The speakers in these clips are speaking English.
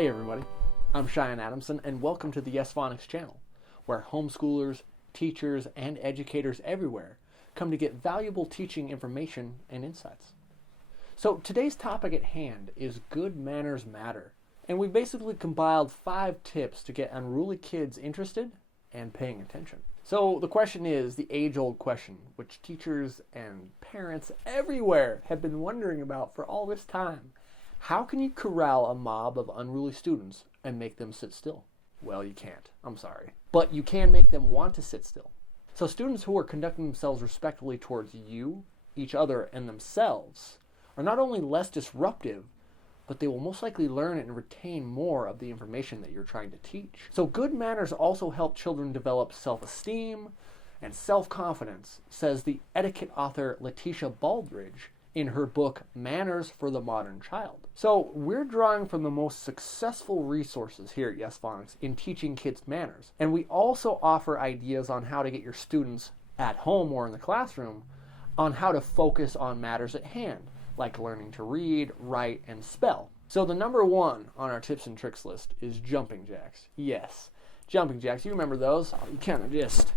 Hey everybody, I'm Cheyenne Adamson and welcome to the Phonics channel, where homeschoolers, teachers, and educators everywhere come to get valuable teaching information and insights. So today's topic at hand is Good Manners Matter, and we basically compiled 5 tips to get unruly kids interested and paying attention. So the question is the age-old question, which teachers and parents everywhere have been wondering about for all this time. How can you corral a mob of unruly students and make them sit still? Well, you can't. I'm sorry. But you can make them want to sit still. So students who are conducting themselves respectfully towards you, each other, and themselves are not only less disruptive, but they will most likely learn and retain more of the information that you're trying to teach. So good manners also help children develop self-esteem and self-confidence, says the etiquette author Letitia Baldridge in her book, Manners for the Modern Child. So we're drawing from the most successful resources here at Phonics in teaching kids manners. And we also offer ideas on how to get your students at home or in the classroom on how to focus on matters at hand, like learning to read, write, and spell. So the number 1 on our tips and tricks list is jumping jacks. Yes, jumping jacks. You remember those? You kind of just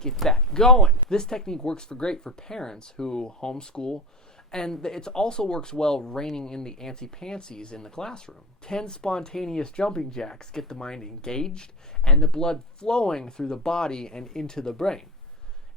get that going. This technique works great for parents who homeschool, and it also works well reining in the antsy-pantsies in the classroom. 10 spontaneous jumping jacks get the mind engaged and the blood flowing through the body and into the brain.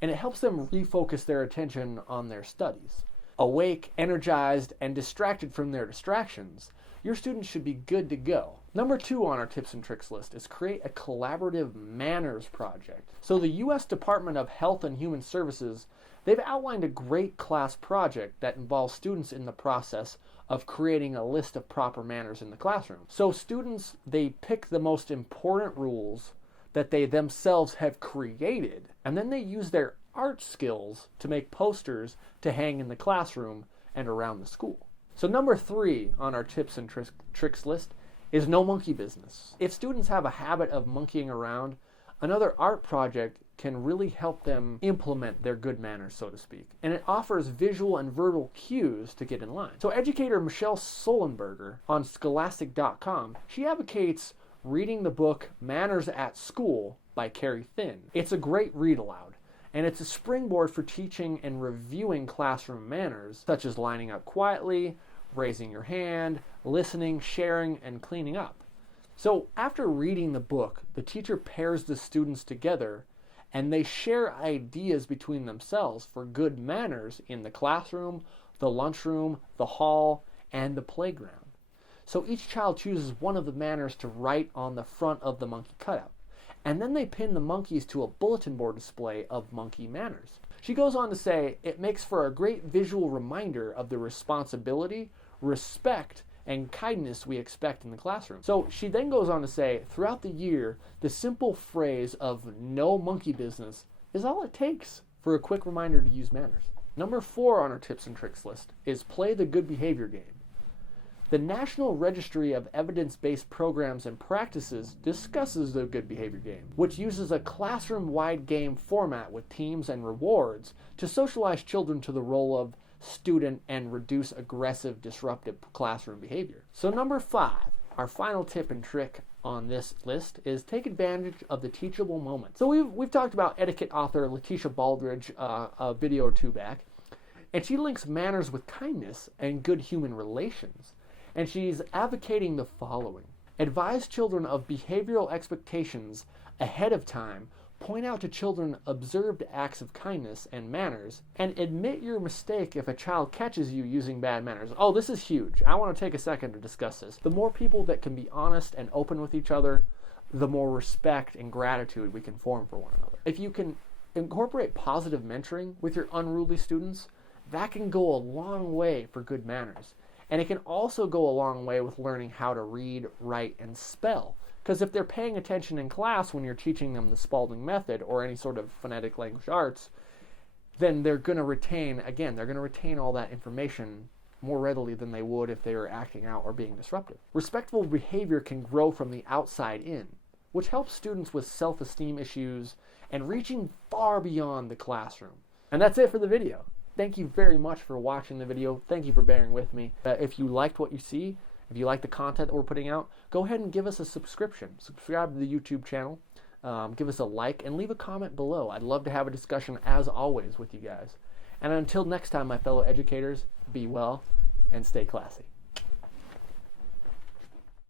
And it helps them refocus their attention on their studies. Awake, energized, and distracted from their distractions, your students should be good to go. Number 2 on our tips and tricks list is create a collaborative manners project. So the U.S. Department of Health and Human Services, they've outlined a great class project that involves students in the process of creating a list of proper manners in the classroom. So students, they pick the most important rules that they themselves have created, and then they use their art skills to make posters to hang in the classroom and around the school. So number 3 on our tips and tricks list is no monkey business. If students have a habit of monkeying around, another art project can really help them implement their good manners, so to speak. And it offers visual and verbal cues to get in line. So educator Michelle Solenberger on scholastic.com, she advocates reading the book Manners at School by Carrie Finn. It's a great read aloud, and it's a springboard for teaching and reviewing classroom manners, such as lining up quietly, raising your hand, listening, sharing, and cleaning up. So after reading the book, the teacher pairs the students together and they share ideas between themselves for good manners in the classroom, the lunchroom, the hall, and the playground. So each child chooses one of the manners to write on the front of the monkey cutout, and then they pin the monkeys to a bulletin board display of monkey manners. She goes on to say, it makes for a great visual reminder of the responsibility, respect, and kindness we expect in the classroom. So she then goes on to say, throughout the year, the simple phrase of no monkey business is all it takes for a quick reminder to use manners. Number 4 on our tips and tricks list is play the good behavior game. The National Registry of Evidence-Based Programs and Practices discusses the good behavior game, which uses a classroom-wide game format with teams and rewards to socialize children to the role of student and reduce aggressive, disruptive classroom behavior. So number 5, our final tip and trick on this list is take advantage of the teachable moment. So we've talked about etiquette author Letitia Baldridge a video or 2 back, and she links manners with kindness and good human relations. And she's advocating the following. Advise children of behavioral expectations ahead of time, point out to children observed acts of kindness and manners, and admit your mistake if a child catches you using bad manners. Oh, this is huge. I want to take a second to discuss this. The more people that can be honest and open with each other, the more respect and gratitude we can form for one another. If you can incorporate positive mentoring with your unruly students, that can go a long way for good manners. And it can also go a long way with learning how to read, write, and spell. Because if they're paying attention in class when you're teaching them the Spalding method or any sort of phonetic language arts, then they're going to retain all that information more readily than they would if they were acting out or being disruptive. Respectful behavior can grow from the outside in, which helps students with self-esteem issues and reaching far beyond the classroom. And that's it for the video. Thank you very much for watching the video. Thank you for bearing with me. If you liked what you see, If you like the content that we're putting out, go ahead and give us a subscription. Subscribe to the YouTube channel, give us a like, and leave a comment below. I'd love to have a discussion, as always, with you guys. And until next time, my fellow educators, be well and stay classy.